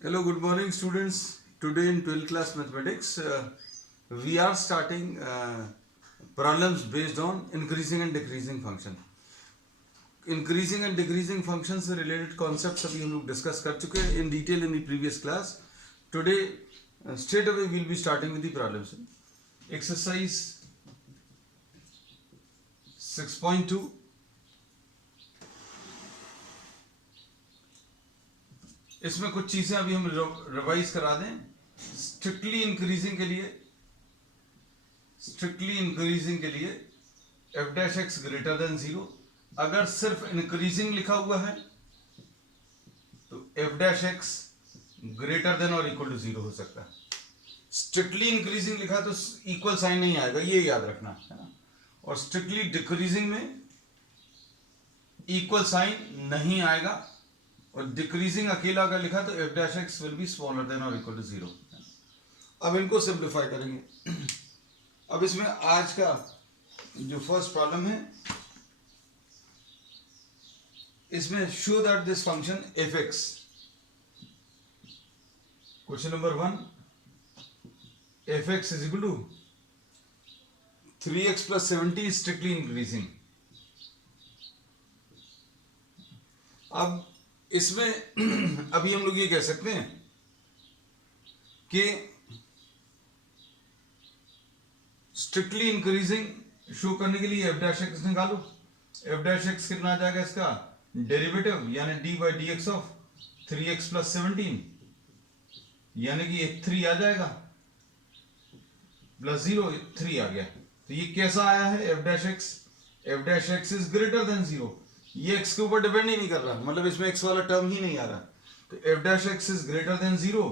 Hello, good morning, students. Today in 12th class mathematics, we are starting problems based on increasing and decreasing function. Increasing and decreasing functions से related concepts अभी हम लोग discuss कर चुके हैं in detail in the previous class. Today, straight away we'll be starting with the problems. Exercise 6.2. इसमें कुछ चीजें अभी हम रिवाइज करा दें. स्ट्रिक्टली इंक्रीजिंग के लिए F dash x greater than 0. अगर सिर्फ इंक्रीजिंग लिखा हुआ है तो f dash x greater then और इक्वल टू 0 हो सकता है. स्ट्रिक्टली इंक्रीजिंग लिखा तो इक्वल साइन नहीं आएगा, ये याद रखना है ना. और स्ट्रिक्टली डिक्रीजिंग में इक्वल साइन नहीं आएगा, और डिक्रीजिंग अकेला अगर लिखा तो f dash x will be smaller than और इक्वल टू 0. अब इनको सिंप्लीफाई करेंगे. अब इसमें आज का जो फर्स्ट प्रॉब्लम है, इसमें show that this function f x. Question number 1, f x is equal to 3x plus 70 strictly increasing. अब इसमें अभी हम लोग ये कह सकते हैं कि स्ट्रिक्टली इंक्रीजिंग शो करने के लिए एफ डैश एक्स निकालो. एफ डैश एक्स कितना आ जाएगा इसका डेरिवेटिव, यानी D by D x of 3x plus 17, यानी कि ये 3 आ जाएगा प्लस 0, 3 आ गया. तो ये कैसा आया है F dash x? F dash x is greater than 0. ये x के ऊपर डिपेंड ही नहीं कर रहा, मतलब इसमें x वाला टर्म ही नहीं आ रहा. तो f dash x is greater than 0,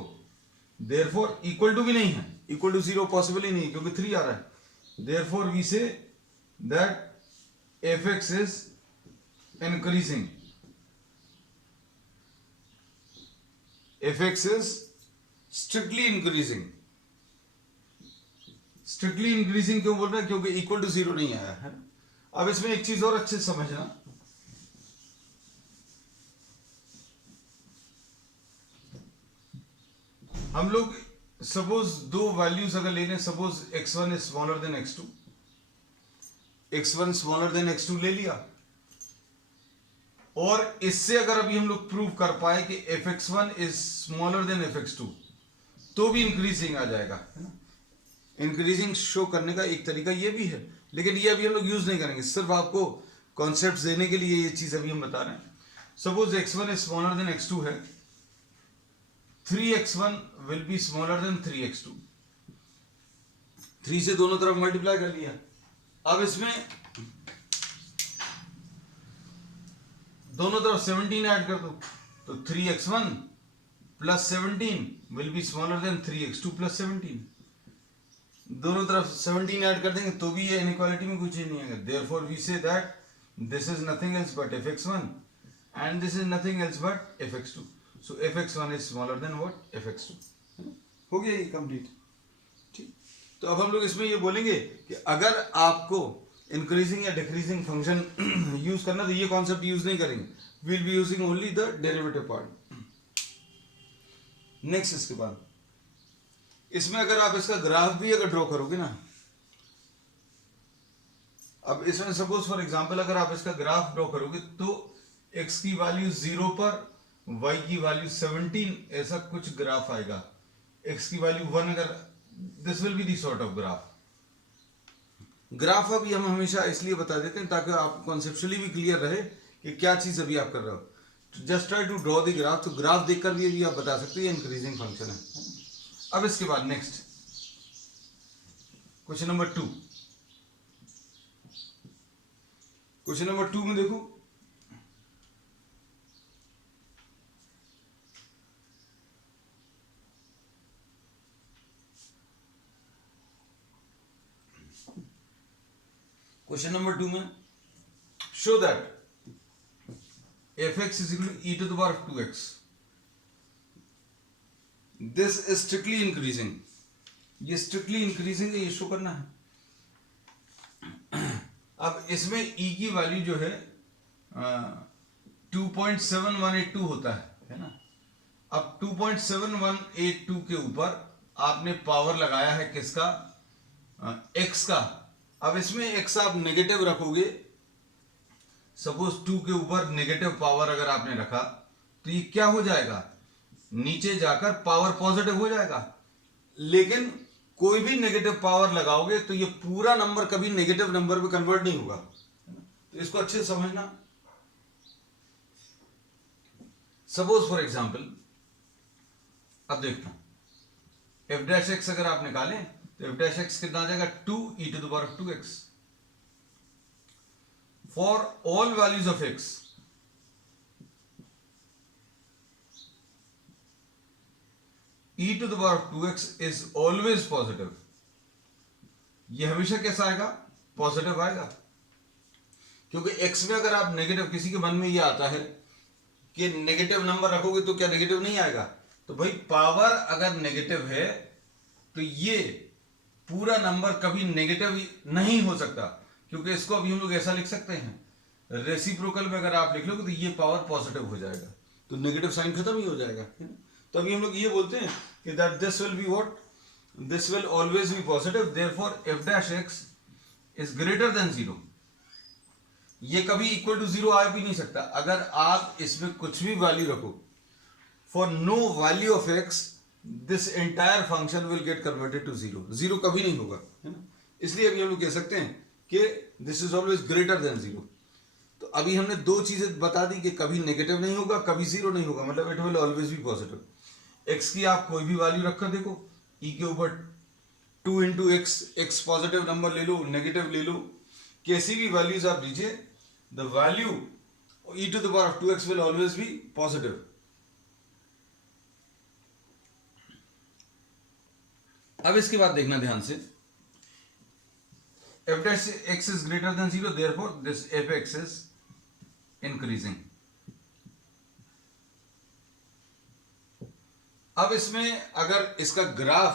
therefore equal to भी नहीं है. इक्वल टू 0 पॉसिबल ही नहीं क्योंकि 3 आ रहा है. Therefore we say that f x is increasing. f x is strictly increasing. Strictly increasing क्यों बोल रहे हैं? क्योंकि इक्वल टू 0 नहीं आया है. अब इसमें एक चीज और अच्छे से समझना. हम लोग सपोज दो वैल्यूज अगर ले लें, suppose x1 is smaller than x2, x1 smaller than x2 ले लिया, और इससे अगर अभी हम लोग प्रूव कर पाए कि fx1 is smaller than fx2 तो भी इंक्रीजिंग आ जाएगा, है ना. इंक्रीजिंग शो करने का एक तरीका ये भी है, लेकिन ये अभी हम लोग यूज नहीं करेंगे, सिर्फ आपको कॉन्सेप्ट देने के लिए ये चीज अभी हम बता रहे हैं. Suppose x1 is smaller than x2 है, 3x1 will be smaller than 3x2. 3 से दोनों तरफ मल्टीप्लाई कर लिया. अब इसमें दोनों तरफ 17 ऐड कर दो, तो 3x1 plus 17 will be smaller than 3x2 plus 17. दोनों तरफ 17 ऐड कर देंगे तो भी ये इनइक्वालिटी में कोई चेंज नहीं आएगा. therefore we say that this is nothing else but fx1 and this is nothing else but fx2. So fx1 is smaller than what? fx2. हो गया ये कंप्लीट. ठीक. तो अब हम लोग इसमें ये बोलेंगे कि अगर आपको इंक्रीजिंग या डिक्रीजिंग फंक्शन यूज करना तो ये कॉन्सेप्ट यूज नहीं करेंगे. Will be using only the derivative part. Next, इसके बाद इसमें अगर आप इसका ग्राफ भी अगर ड्रॉ करोगे ना, अब इसमें सपोज फॉर एग्जांपल अगर आप इसका ग्राफ ड्रॉ करोगे तो x की वैल्यू 0 पर, y की वैल्यू 17, ऐसा कुछ ग्राफ आएगा. x की वैल्यू 1 अगर, this will be the sort of graph. Graph अभी हम हमेशा इसलिए बता देते हैं ताकि आप कॉन्सेप्चुअली भी क्लियर रहे कि क्या चीज अभी आप कर रहे हो. Just try to draw the graph. तो ग्राफ देखकर भी आप बता सकते हो ये इंक्रीजिंग फंक्शन है. अब इसके बाद next question number 2. Question number 2 में देखो, क्वेश्चन नंबर 2 में show that f x is equal to e to the power of 2x. This is strictly increasing. ये स्ट्रिक्टली इंक्रीजिंग है, ये शो करना है. अब इसमें ई की वैल्यू जो है 2.7182 होता है ना. अब 2.7182 के ऊपर आपने पावर लगाया है किसका, x का। अब इसमें x आप नेगेटिव रखोगे, सपोज 2 के ऊपर नेगेटिव पावर अगर आपने रखा तो ये क्या हो जाएगा, नीचे जाकर पावर पॉजिटिव हो जाएगा। लेकिन कोई भी नेगेटिव पावर लगाओगे तो ये पूरा नंबर कभी नेगेटिव नंबर में कन्वर्ट नहीं होगा। तो इसको अच्छे से समझना। सपोज फॉर एग्जांपल अब देखता हूं एफ डैश एक्स अगर आप निकालें तो एफ डैश एक्स कितना आ जाएगा, 2 e to the power of 2x for all values of x। e to the power of 2x is always positive। ये हमेशा कैसा आएगा, पॉजिटिव आएगा, क्योंकि x में अगर आप नेगेटिव, किसी के मन में ये आता है कि नेगेटिव नंबर रखोगे तो क्या नेगेटिव नहीं आएगा, तो भाई पावर अगर नेगेटिव है तो ये पूरा नंबर कभी नेगेटिव नहीं हो सकता, क्योंकि इसको अभी हम लोग ऐसा लिख सकते हैं, रेसिप्रोकल में अगर आप लिख लोगे तो ये पावर पॉजिटिव हो जाएगा, तो नेगेटिव साइन खत्म ही हो जाएगा, है ना। तो अभी हम लोग ये बोलते हैं कि that this will be what, this will always be positive, therefore F dash x is greater than 0। ये कभी इक्वल टू 0 आ भी नहीं सकता। अगर आप इसमें कुछ भी वैल्यू रखो, for no value of x this entire function will get converted to 0। 0 कभी नहीं होगा, है ना। इसलिए अभी हम लोग कह सकते हैं कि this is always greater than 0। तो अभी हमने दो चीजें बता दी कि कभी नेगेटिव नहीं होगा, कभी 0 नहीं होगा, मतलब it will always be positive. X की आप कोई भी वैल्यू रखकर देखो, ई के ऊपर 2 into x, x positive number ले लो, नेगेटिव ले लो, कैसी भी वैल्यूज आप लीजिए, the value e to the power of 2x will always be positive। अब इसके बाद देखना ध्यान से, f dash x is greater than 0, therefore this f(x) is increasing। अब इसमें अगर इसका ग्राफ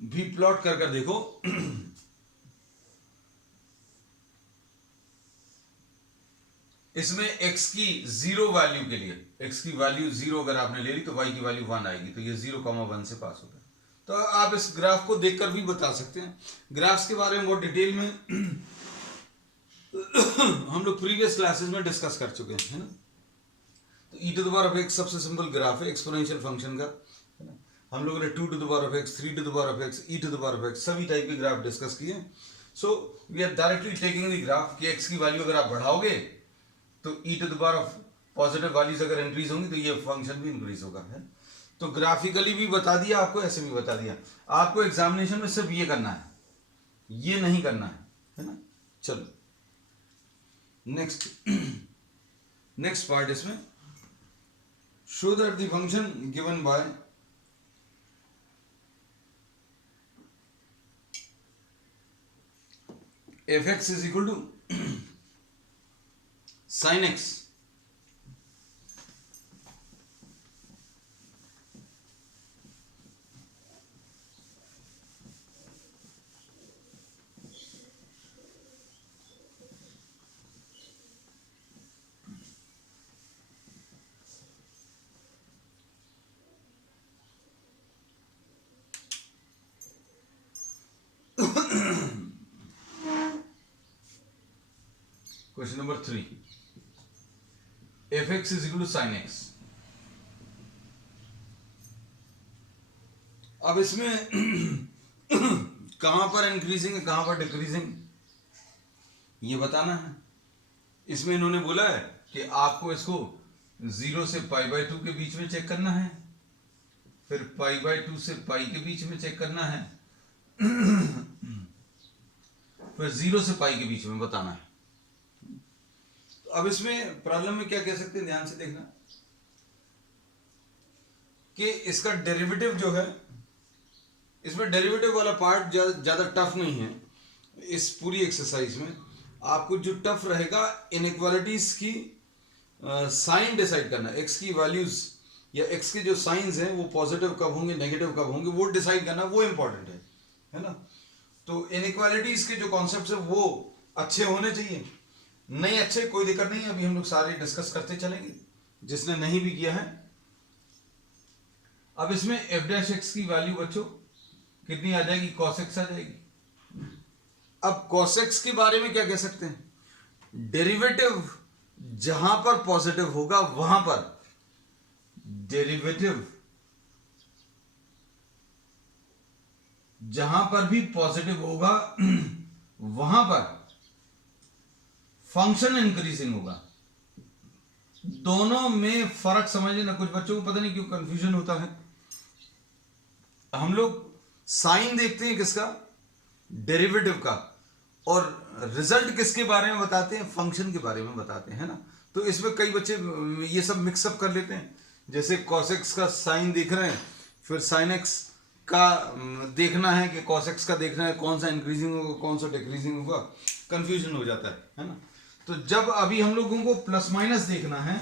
भी प्लॉट कर देखो इसमें x की 0 वैल्यू के लिए, x की वैल्यू 0 अगर आपने ले ली तो y की वैल्यू 1 आएगी, तो ये 0,1 से पास होता है। तो आप इस ग्राफ को देखकर भी बता सकते हैं। ग्राफ्स के बारे में बहुत डिटेल में हम लोग प्रीवियस क्लासेस में डिस्कस कर चुके हैं, है ना। तो e to the power of x सबसे सिंपल ग्राफ है एक्सपोनेंशियल फंक्शन का, है ना। हम लोगों ने 2 to the power of x, 3 to the power of x, e to the power of x सभी टाइप के ग्राफ डिस्कस किए। So we are directly taking the graph कि x की वैल्यू अगर आप बढ़ाओगे तो e to the power of positive values अगर इंक्रीज होंगी तो ये फंक्शन भी इंक्रीज होगा, है। तो ग्राफिकली भी बता दिया आपको, ऐसे भी बता दिया। आपको एग्जामिनेशन में सिर्फ ये करना है, ये नहीं करना है ना। चलो नेक्स्ट पार्ट इसमें, show that the function given by f(x) is equal to sin x question number 3, f(x) is equal to sin x। अब इसमें कहां पर इंक्रीजिंग है, कहां पर डिक्रीजिंग, ये बताना है। इसमें इन्होंने बोला है कि आपको इसको 0 से π/2 के बीच में चेक करना है, फिर π/2 से π के बीच में चेक करना है, फिर 0 से π के बीच में बताना है। अब इसमें प्रॉब्लम में क्या कह सकते हैं, ध्यान से देखना कि इसका डेरिवेटिव जो है, इसमें डेरिवेटिव वाला पार्ट ज्यादा टफ नहीं है। इस पूरी एक्सरसाइज में आपको जो टफ रहेगा, इनइक्वालिटीज की साइन डिसाइड करना, एक्स की वैल्यूज या एक्स के जो साइंस हैं वो पॉजिटिव कब होंगे, नेगेटिव कब होंगे, वो डिसाइड करना, वो इंपॉर्टेंट है ना। तो इनइक्वालिटीज के जो कॉन्सेप्ट है वो अच्छे होने चाहिए, नहीं अच्छे कोई दिक्कत नहीं है, अभी हम लोग सारे डिस्कस करते चलेंगे। जिसने नहीं भी किया है अब इसमें एफ डैश एक्स की वैल्यू बच्चों कितनी आ जाएगी, कॉस एक्स आ जाएगी। अब कॉस एक्स के बारे में क्या कह सकते हैं, डेरिवेटिव जहां पर पॉजिटिव होगा वहां पर, डेरिवेटिव जहां पर भी पॉजिटिव होगा वहां पर फंक्शन इंक्रीजिंग होगा। दोनों में फर्क समझ लेना, कुछ बच्चों को पता नहीं क्यों कंफ्यूजन होता है। हम लोग साइन देखते हैं किसका, डेरिवेटिव का, और रिजल्ट किसके बारे में बताते हैं, फंक्शन के बारे में बताते हैं ना। तो इसमें कई बच्चे ये सब मिक्सअप कर लेते हैं, जैसे cos x का साइन देख रहे हैं, फिर sin x का देखना है कि cos x का देखना है कौन सा इंक्रीजिंग होगा कौन सा डिक्रीजिंग होगा, कंफ्यूजन हो जाता है ना। तो जब अभी हम लोगों को प्लस माइनस देखना है,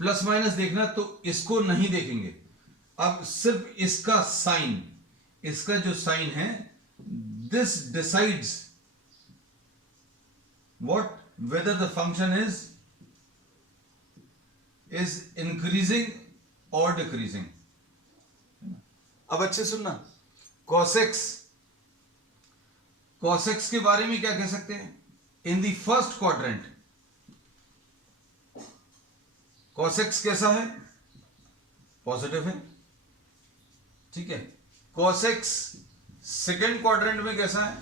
प्लस माइनस देखना, तो इसको नहीं देखेंगे, अब सिर्फ इसका साइन, इसका जो साइन है, this decides what, whether the function is increasing और डिक्रीजिंग। अब अच्छे सुनना, cos x के बारे में क्या कह सकते हैं, in the first quadrant cos x कैसा है, पॉजिटिव है, ठीक है। cos x सेकेंड क्वाड्रेंट में कैसा है,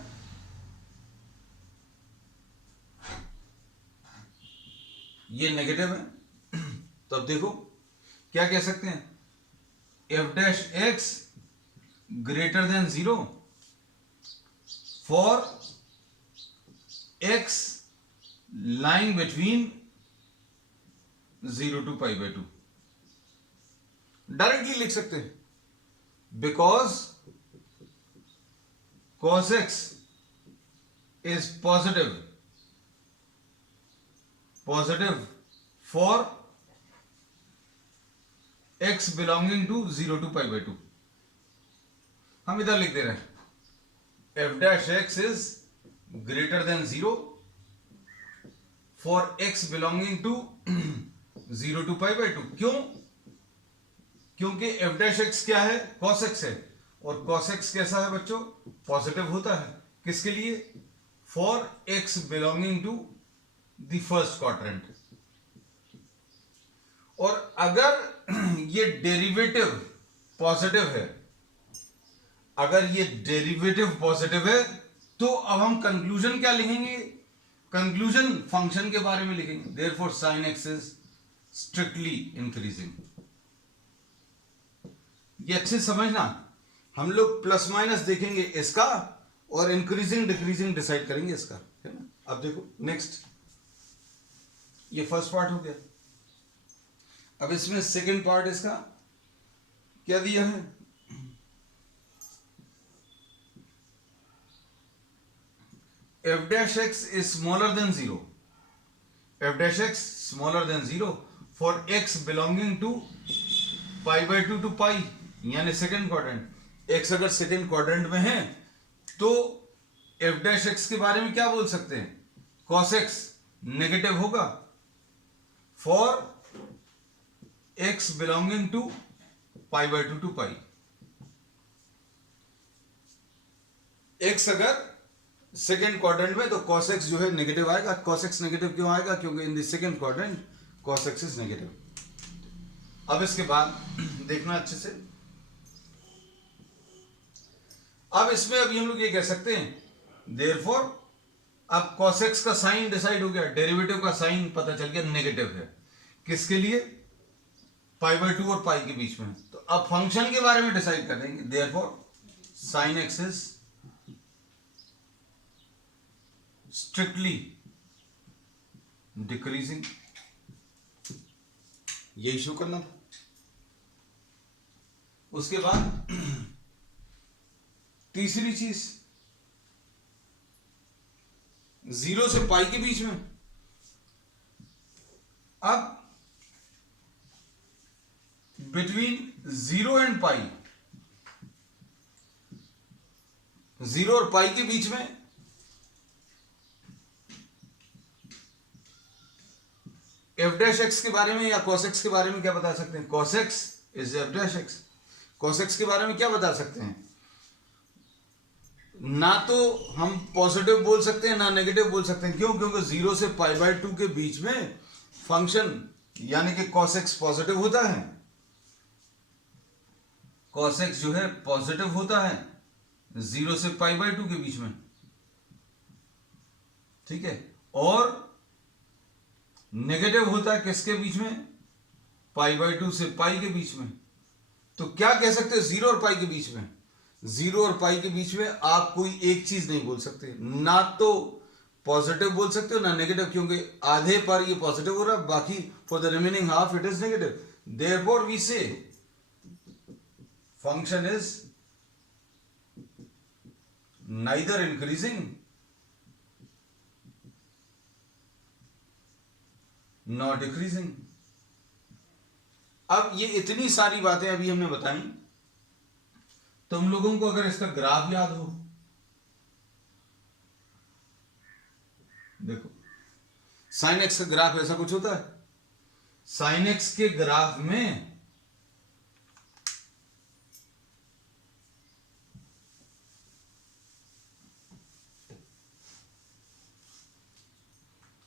ये नेगेटिव है। तो अब देखो क्या कह सकते हैं, f dash x greater than 0 for x lying between 0 to π/2। Directly लिख सकते हैं, because cos x is positive for x belonging to 0 to π/2। हम इधर लिख दे रहे हैं, f dash x is greater than 0 for x belonging to 0 to π/2। क्यों, क्योंकि f dash x क्या है, cos x है, और cos x कैसा है बच्चों, पॉजिटिव होता है, किसके लिए, for x belonging to the first quadrant। और अगर ये डेरिवेटिव पॉजिटिव है, अगर ये डेरिवेटिव पॉजिटिव है, तो अब हम कंक्लूजन क्या लिखेंगे, कंक्लूजन फंक्शन के बारे में लिखेंगे, therefore sin x is strictly increasing. ये अच्छे समझना, हम लोग प्लस माइनस देखेंगे इसका और इंक्रीजिंग डिक्रीजिंग डिसाइड करेंगे इसका, है ना। अब देखो नेक्स्ट, ये फर्स्ट पार्ट हो गया। अब इसमें सेकंड पार्ट इसका क्या दिया है, f dash x is smaller than 0, f dash x smaller than 0 for x belonging to π/2 to π, यानी सेकंड क्वाड्रेंट। x अगर सेकंड क्वाड्रेंट में है तो f dash x के बारे में क्या बोल सकते हैं, cos x नेगेटिव होगा for x belonging to π/2 to π। x अगर सेकेंड क्वाड्रेंट में तो cos x जो है नेगेटिव आएगा। cos x नेगेटिव क्यों आएगा, क्योंकि in the second quadrant cos x is negative. अब इसके बाद देखना अच्छे से, अब इसमें अभी हम लोग ये कह सकते हैं देयरफॉर, अब cos x का साइन डिसाइड हो गया, डेरिवेटिव का साइन पता चल गया नेगेटिव है, किसके लिए, π/2 और π के बीच में। तो अब फंक्शन के बारे में डिसाइड कर देंगे, therefore sin x is strictly decreasing. यही शो करना था। उसके बाद तीसरी चीज, 0 से π के बीच में, अब बिटवीन 0 एंड π, 0 और π के बीच में f dash x के बारे में या cos x के बारे में क्या बता सकते हैं, cos x is F dash x. Cos x के बारे में क्या बता सकते हैं? ना तो हम पॉजिटिव बोल सकते हैं ना नेगेटिव बोल सकते हैं। क्यों? क्योंकि 0 से π/2 के बीच में फंक्शन यानी कि cos x पॉजिटिव होता है। cos x जो है पॉजिटिव होता है 0 से π/2 के बीच में, ठीक है। और नेगेटिव होता है किसके बीच में? π/2 से पाई के बीच में। तो क्या कह सकते हो 0 और पाई के बीच में? 0 और पाई के बीच में आप कोई एक चीज नहीं बोल सकते, ना तो पॉजिटिव बोल सकते हो ना नेगेटिव, क्योंकि आधे पर ये पॉजिटिव हो रहा है, बाकी for the remaining half it is negative. Therefore we say function is neither increasing not decreasing. अब ये इतनी सारी बातें अभी हमने बताई, तुम लोगों को अगर इसका ग्राफ याद हो, देखो साइन एक्स का ग्राफ ऐसा कुछ होता है। साइन एक्स के ग्राफ में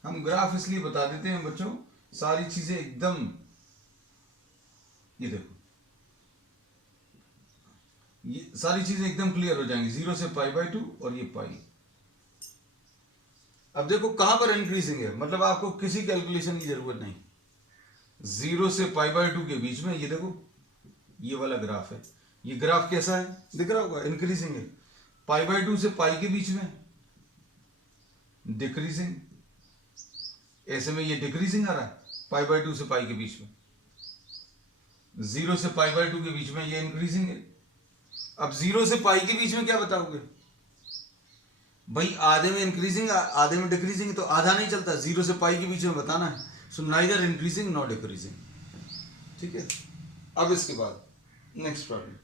हम ग्राफ इसलिए बता देते हैं बच्चों, सारी चीजें एकदम, ये देखो ये सारी चीजें एकदम क्लियर हो जाएंगी। 0 से π/2 और ये पाई। अब देखो कहां पर इंक्रीजिंग है, मतलब आपको किसी कैलकुलेशन की जरूरत नहीं। 0 से π/2 के बीच में ये देखो ये वाला ग्राफ है। ये ग्राफ कैसा है? दिख रहा होगा, इंक्रीजिंग है। π/2 से पाई के बीच में डिक्रीजिंग, ऐसे में ये डिक्रीजिंग आ रहा है। π/2 से पाई के बीच में 0 से π/2 के बीच में ये इंक्रीजिंग है। अब 0 से पाई के बीच में क्या बताओगे भाई? आधे में इंक्रीजिंग आधे में डिक्रीजिंग, तो आधा नहीं चलता, 0 से पाई के बीच में बताना है। So neither increasing not decreasing, ठीक है। अब इसके बाद नेक्स्ट प्रॉब्लम,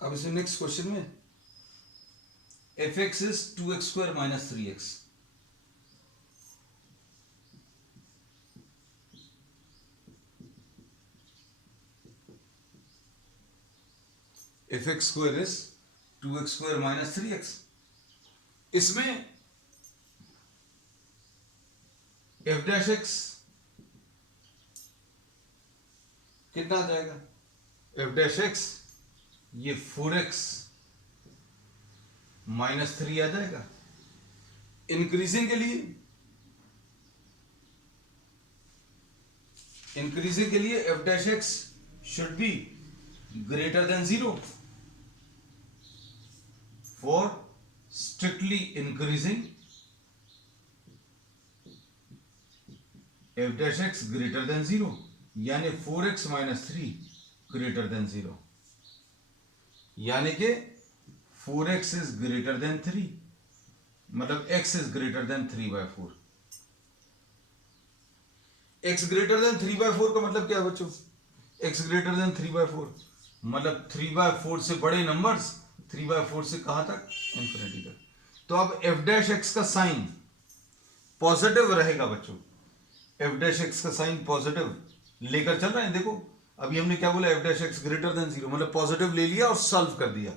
अब इसे नेक्स्ट क्वेश्चन में f(x) is 2x² - 3x। f(x² is 2x² - 3x। इसमें f'(x) कितना आ जाएगा? f'(x) ये 4x - 3 आ जाएगा। इंक्रीजिंग के लिए f'(x) should be greater than 0 for strictly increasing f'(x) greater than 0, यानी 4x - 3 ग्रेटर देन 0, यानी कि 4x इज ग्रेटर देन 3, मतलब x is greater then 3/4। x greater than 3/4 का मतलब क्या है बच्चों? x ग्रेटर देन 3/4 मतलब 3/4 से बड़े नंबर्स, 3/4 से कहां तक? इंफिनिटी तक। तो अब f'(x) का साइन पॉजिटिव रहेगा बच्चों। f'(x) का साइन पॉजिटिव लेकर चल रहे हैं। देखो अभी हमने क्या बोला? f'(x) ग्रेटर देन 0, मतलब पॉजिटिव ले लिया और सॉल्व कर दिया।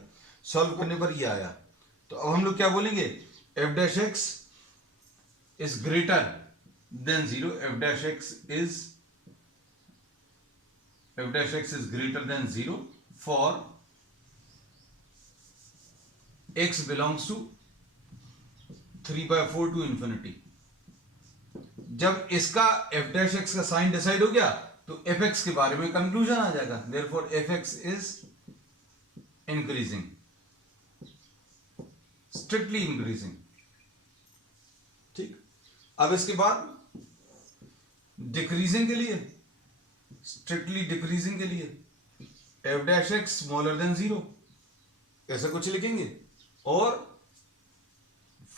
सॉल्व करने पर ये आया। तो अब हम लोग क्या बोलेंगे? f'(x) is greater than 0। f'(x) is greater than 0 for x belongs to 3/4 to infinity. जब इसका f'(x) का साइन डिसाइड हो गया तो f(x) के बारे में कंक्लूजन आ जाएगा। Therefore f(x) is increasing, strictly increasing, ठीक। अब इसके बाद डिक्रीजिंग के लिए, स्ट्रिक्टली डिक्रीजिंग के लिए F dash x smaller than 0 ऐसा कुछ लिखेंगे, और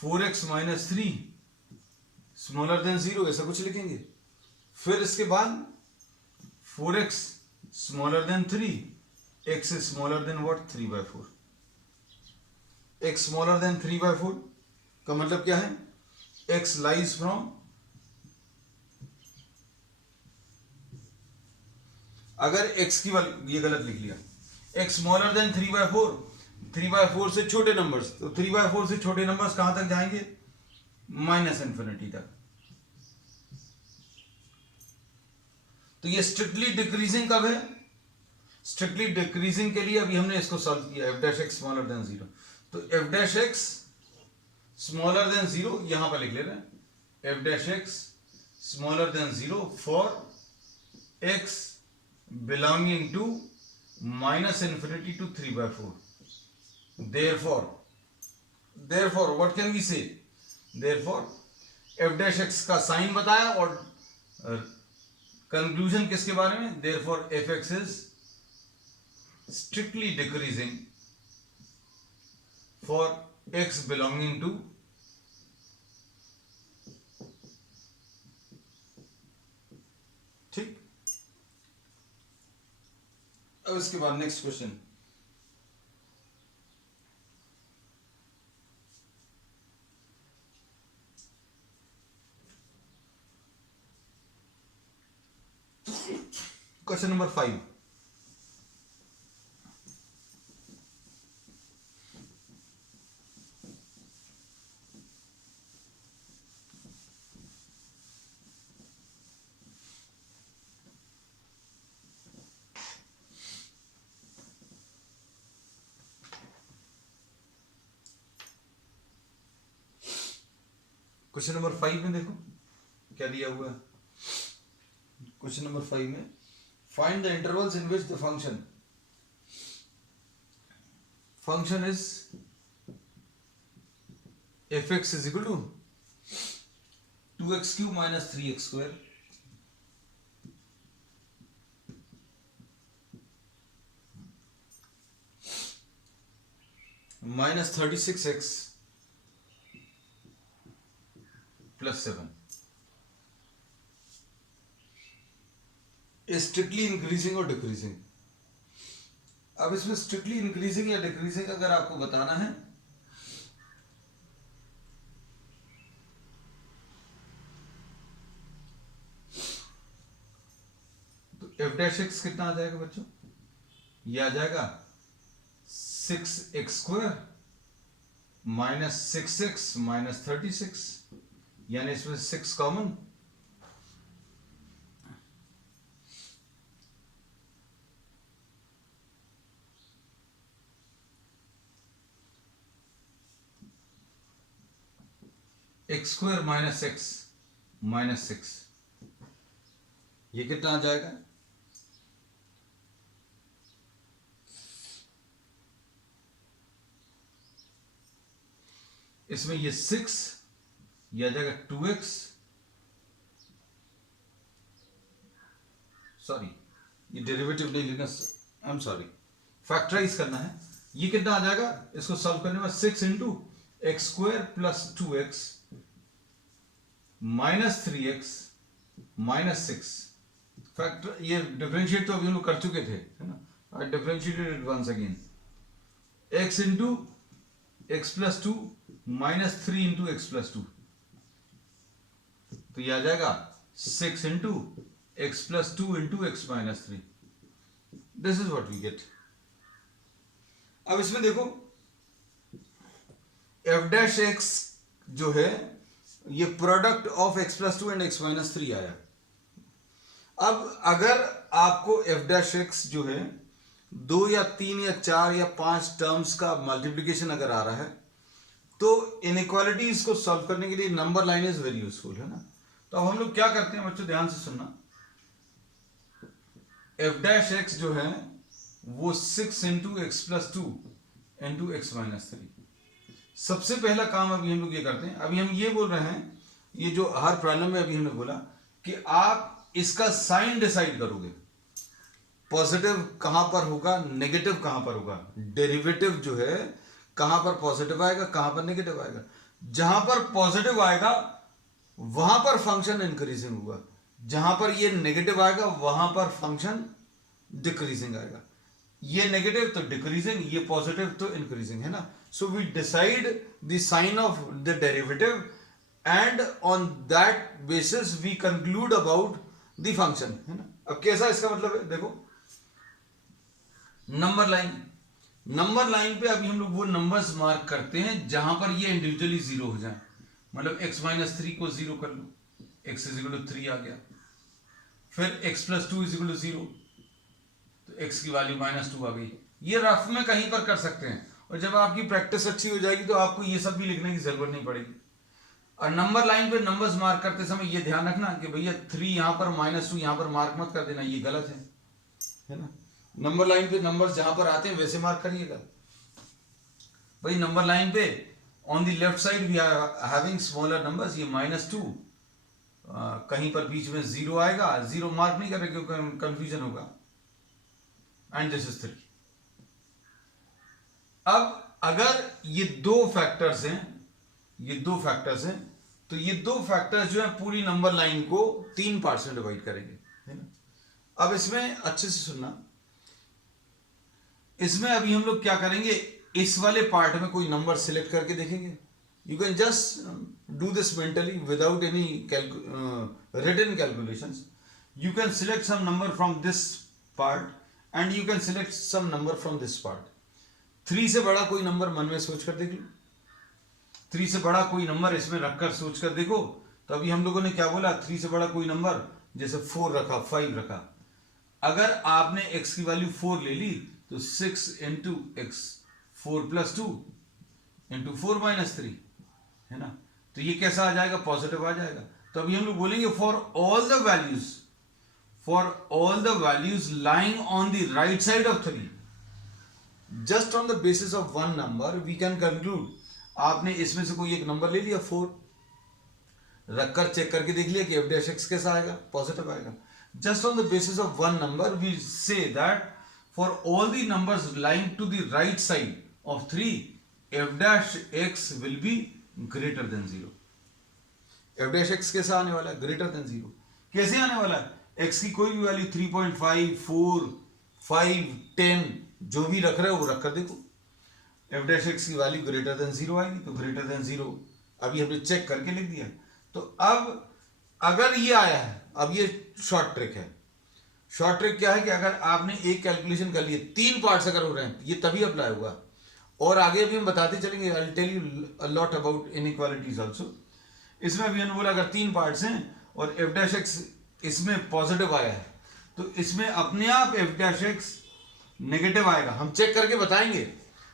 4x माइनस 3 स्मॉलर देन 0 ऐसा कुछ लिखेंगे। फिर इसके बाद 4x smaller than 3, x is smaller than what? 3/4। x smaller than 3/4 का मतलब क्या है? x lies from, अगर x की ये गलत लिख लिया, x smaller than 3/4, 3/4 से छोटे नंबर्स, तो 3/4 से छोटे नंबर्स कहां तक जाएंगे? -∞ तक। तो ये स्ट्रिक्टली डिक्रीजिंग कब है? स्ट्रिक्टली डिक्रीजिंग के लिए अभी हमने इसको सॉल्व किया, f dash x smaller than 0। तो f dash x smaller than 0 यहां पर लिख ले रहे हैं, f dash x smaller than 0 for x belonging to -∞ to 3/4। therefore what can we say? therefore f dash x का साइन बताया और कंक्लूजन किसके बारे में? therefore f x is strictly decreasing for x belonging to ठीक। अब इसके बाद next question, question number 5। Question number 5 में देखो क्या दिया हुआ है। क्वेश्चन नंबर 5 में find the intervals in which the function is f x is equal to 2x³ minus 3x² minus 36x plus 7 strictly increasing और डिक्रीजिंग। अब इसमें स्ट्रिक्टली इंक्रीजिंग या डिक्रीजिंग अगर आपको बताना है तो एफ डैश एक्स कितना आ जाएगा बच्चों? ये आ जाएगा 6x² माइनस 6x माइनस 36, यानी इसमें 6 common, x² minus x minus 6, ये कितना आ जाएगा? इसमें ये 6 यह आ जाएगा 2x, सॉरी ये डेरिवेटिव नहीं लेना, आई एम सॉरी, फैक्टराइज करना है। ये कितना आ जाएगा इसको सॉल्व करने में? 6 into x² plus 2x minus 3x minus 6। Factor ये डिफरेंशिएट तो अभी हम लोग कर चुके थे, है ना? I differentiated it once again, x into x plus 2 minus 3 into x plus 2, तो ये आ जाएगा 6 into x plus 2 into x minus 3। This is what we get. अब इसमें देखो f डैश x जो है ये product of x plus 2 and x minus 3 आया। अब अगर आपको f डैश x जो है 2 या 3 या 4 या 5 टर्म्स का मल्टीप्लीकेशन अगर आ रहा है तो इनइक्वालिटीज को सॉल्व करने के लिए number line is very useful, है ना? तो अब हम लोग क्या करते हैं बच्चों, ध्यान से सुनना। f डैश x जो है वो 6 into x plus 2 into x minus 3। सबसे पहला काम अभी हम लोग ये करते हैं, अभी हम ये बोल रहे हैं, ये जो हर प्रॉब्लम में अभी हमने बोला कि आप इसका साइन डिसाइड करोगे, पॉजिटिव कहां पर होगा, नेगेटिव कहां पर होगा, डेरिवेटिव जो है कहां पर पॉजिटिव आएगा, कहां पर नेगेटिव आएगा। जहां पर पॉजिटिव आएगा वहां पर फंक्शन इंक्रीजिंग होगा, जहां पर ये नेगेटिव आएगा वहां पर फंक्शन डिक्रीजिंग आएगा। ये नेगेटिव तो डिक्रीजिंग, ये पॉजिटिव तो इंक्रीजिंग, है ना। So we decide the sign of the derivative and on that basis we conclude about the function, है ना। अब कैसा इसका मतलब है, देखो नंबर लाइन पे अभी हम लोग वो नंबर्स मार्क करते हैं जहां पर ये इंडिविजुअली जीरो हो जाए। मतलब x-3 को जीरो कर लो, x = 3 आ गया, फिर x + 2 = 0, तो x की वैल्यू -2 आ गई। ये रफ में कहीं पर कर सकते हैं, और जब आपकी प्रैक्टिस अच्छी हो जाएगी तो आपको ये सब भी लिखने की जरूरत नहीं पड़ेगी। और नंबर लाइन पे नंबर्स मार्क करते समय ये ध्यान रखना कि भैया 3 यहां पर -2 यहां पर मार्क मत कर देना, ये गलत है ना। नंबर लाइन पे नंबर्स जहां पर आते हैं वैसे मार्क करिएगा। भाई नंबर लाइन पे on the left side we are having smaller numbers, ये -2, कहीं पर बीच में 0 आएगा, 0 मार्क नहीं करेंगे क्योंकि कंफ्यूजन होगा, एंड दिस इज 3। अब अगर ये दो फैक्टर्स हैं, तो ये दो फैक्टर्स जो है पूरी नंबर लाइन को 3 पार्ट्स में डिवाइड करेंगे, है ना। अब इसमें अच्छे से सुनना, इसमें अभी हम लोग क्या करेंगे, इस वाले पार्ट में कोई नंबर सिलेक्ट करके देखेंगे। You can just do this mentally without any written calculations. You can select some number from this part and you can select some number from this part. 3 से बड़ा कोई नंबर मन में सोच कर देख लो, 3 से बड़ा कोई नंबर इसमें रखकर सोच कर देखो। तो अभी हम लोगों ने क्या बोला, 3 से बड़ा कोई नंबर, जैसे 4 रखा, 5 रखा। अगर आपने x की वैल्यू 4 ले ली तो 6 × x, 4 + 2 × 4 - 3, है ना। तो ये कैसा आ जाएगा, पॉजिटिव आ जाएगा। तो अभी हम लोग बोलेंगे for all the values lying on the right side of 3, just on the basis of one number we can conclude. आपने इसमें से कोई एक नंबर ले लिया 4, रखकर चेक करके देख लिया कि f' कैसा आएगा, पॉजिटिव आएगा। Just on the basis of one number we say that for all the numbers lying to the right side of 3 f' will be greater than 0। f' कैसा आने वाला है, ग्रेटर देन 0। कैसे आने वाला है, x की कोई भी वैल्यू 3.5, 4, 5, 10 जो भी रख रहे हो वो रखकर देखो, f' की वैल्यू ग्रेटर देन 0 आएगी। तो ग्रेटर देन 0 अभी हमने चेक करके लिख दिया। तो अब अगर ये आया है, अब ये शॉर्ट ट्रिक है। शॉर्ट ट्रिक क्या है कि अगर आपने एक कैलकुलेशन कर लिए, 3 पार्ट्स अगर हो रहे हैं, ये तभी अप्लाई होगा। और आगे भी हम बताते चलेंगे, I will tell you a lot about inequalities also. इसमें अभी हमने बोला अगर 3 पार्ट्स हैं और f' इसमें पॉजिटिव आया है, तो इसमें अपने आप f' नेगेटिव आएगा, हम चेक करके बताएंगे,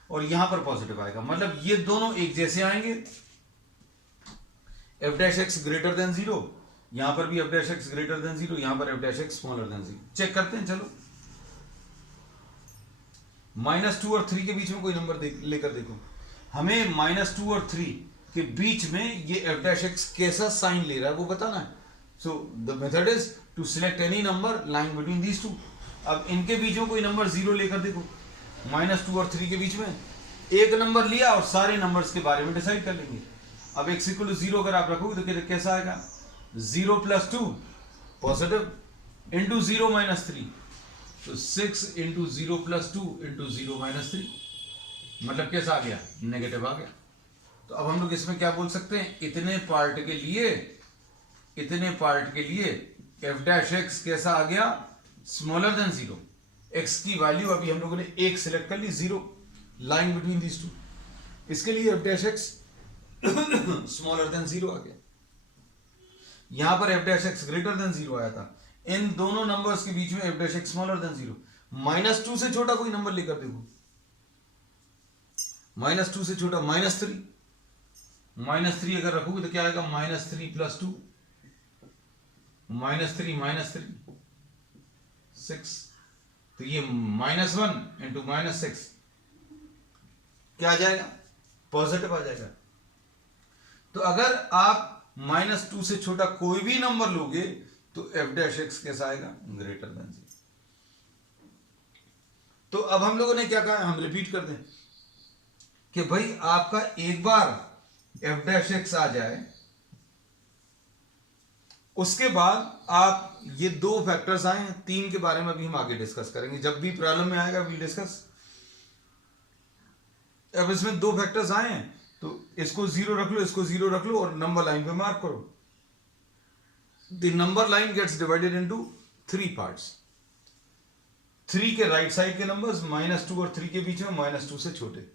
और यहां पर पॉजिटिव आएगा। मतलब ये दोनों एक जैसे आएंगे, f' ग्रेटर देन 0, यहां पर भी f' ग्रेटर देन 0, यहां पर f' स्मॉलर देन 0। चेक करते हैं, चलो -2 और 3 के बीच में कोई नंबर लेकर देखो। हमें -2 और 3 के बीच में ये f' कैसा साइन ले रहा है वो बताना है। So the method is to select any number lying between these two. अब इनके बीच में कोई नंबर 0 लेकर देखो, -2 और 3 के बीच में एक नंबर लिया और सारे नंबर्स के बारे में डिसाइड कर लेंगे। अब x = 0 अगर आप रखोगे तो कैसा आएगा, 0 + 2 पॉजिटिव इंटू 0 - 3, तो 6 × 0 + 2 × 0 - 3, मतलब कैसा आ गया, नेगेटिव आ गया। तो अब हम लोग इसमें क्या बोल सकते हैं, इतने पार्ट के लिए f' कैसा आ गया, स्मॉलर देन 0। x की वैल्यू अभी हम लोगों ने 1 सिलेक्ट कर ली, 0 लाइन बिटवीन दीज टू, इसके लिए f' स्मॉलर देन 0 आ गया। यहां पर f' ग्रेटर देन 0 आया था। इन दोनों नंबर्स के बीच में f' स्मॉलर देन 0। -2 से छोटा कोई नंबर लेकर देखो, -2 से छोटा -3, -3 अगर रखोगे तो क्या आएगा, -3 + 2, -3 6, तो ये -1 × -6 क्या आ जाएगा, पॉजिटिव आ जाएगा। तो अगर आप -2 से छोटा कोई भी नंबर लोगे तो एफ डैश एक्स कैसा आएगा, ग्रेटर देन 0। तो अब हम लोगों ने क्या कहा, हम रिपीट कर दें कि भाई आपका एक बार एफ डैश एक्स आ जाए, उसके बाद आप ये दो फैक्टर्स आए, तीन के बारे में अभी हम आगे डिस्कस करेंगे, जब भी प्रॉब्लम में आएगा वी डिस्कस। अब इसमें दो फैक्टर्स आए हैं तो इसको 0 रख लो, इसको 0 रख लो और नंबर लाइन पे मार्क करो। The number line gets divided into 3 parts. 3 के राइट साइड के नंबर्स -2 और 3 के बीच में -2 से छोटे।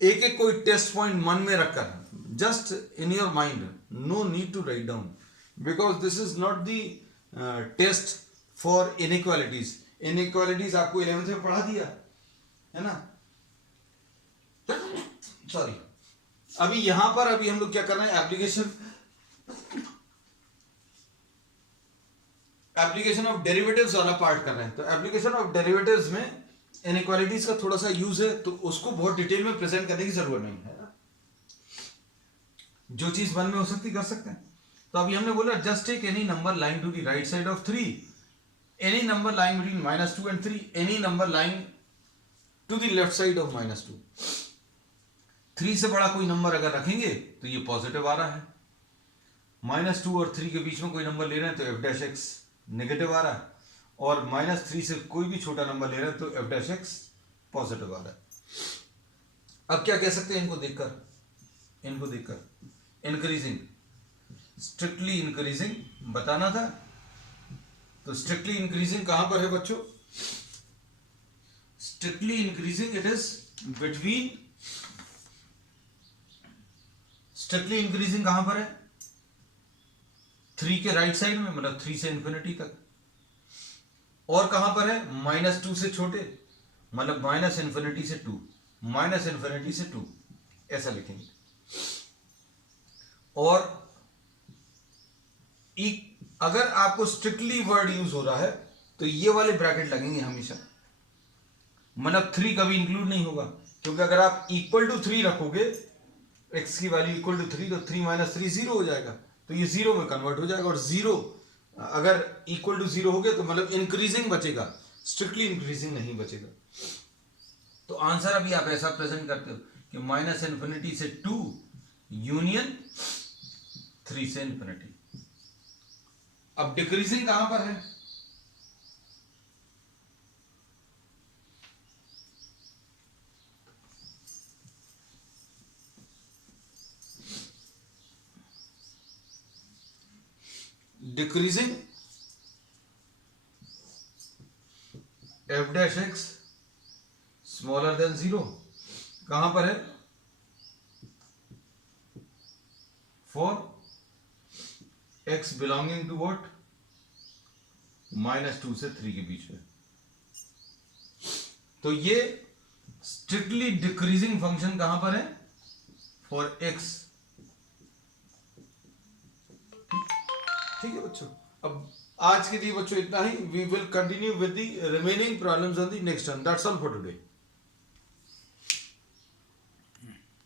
एक एक कोई टेस्ट पॉइंट मन में रखकर, just in your mind, no need to write down, because this is not the test for inequalities. Inequalities आपको 11th में पढ़ा दिया है ना, सॉरी। अभी यहां पर अभी हम लोग क्या कर रहे हैं, एप्लीकेशन ऑफ डेरिवेटिव्स वाला पार्ट कर रहे हैं। तो एप्लीकेशन ऑफ डेरिवेटिव्स में इनइक्वालिटीज का थोड़ा सा यूज है, तो उसको बहुत डिटेल में प्रेजेंट करने की जरूरत नहीं है ना, जो चीज 1 में हो सकती कर सकते हैं। तो अभी हमने बोला just take any number line to the right side of 3, any number line between -2 and 3, any number line to the left side of -2। 3 से बड़ा कोई नंबर अगर रखेंगे तो ये पॉजिटिव आ रहा है, -2 और 3 के बीच में कोई नंबर ले रहे हैं तो एफ डैश एक्स नेगेटिव आ रहा है, और -3 से कोई भी छोटा नंबर ले रहे हैं तो एफ डैश एक्स पॉजिटिव आ रहा है। अब क्या कह सकते हैं इनको देखकर, इंक्रीजिंग, स्ट्रिक्टली इंक्रीजिंग बताना था। तो स्ट्रिक्टली इंक्रीजिंग कहां पर है बच्चों, strictly increasing it is between, strictly increasing कहां पर है, 3 के राइट साइड में, मतलब 3 से इंफिनिटी तक। और कहां पर है, -2 से छोटे, मतलब -∞ से 2, -∞ से 2, ऐसा लिखेंगे। और अगर आपको स्ट्रिक्टली वर्ड यूज हो रहा है तो ये वाले ब्रैकेट लगेंगे हमेशा, मतलब 3 कभी इंक्लूड नहीं होगा, क्योंकि अगर आप इक्वल टू 3 रखोगे, x की वैल्यू इक्वल टू 3, तो 3 - 3 0 हो जाएगा, तो ये 0 में कन्वर्ट हो जाएगा। और 0 अगर इक्वल टू 0 हो गया तो मतलब इंक्रीजिंग बचेगा, स्ट्रिक्टली इंक्रीजिंग नहीं बचेगा। तो आंसर अभी आप ऐसा प्रेजेंट करते हो कि -∞ से 2 यूनियन 3 से इंफिनिटी। अब डिक्रीजिंग कहां पर है, decreasing f dash x smaller than 0 कहां पर है, for x belonging to what, -2 से 3 के बीच में। तो ये स्ट्रिक्टली डिक्रीजिंग फंक्शन कहां पर है, फॉर x। ठीक है बच्चों, अब आज के लिए बच्चों इतना ही। We will continue with the remaining problems on the next term. That's all for today.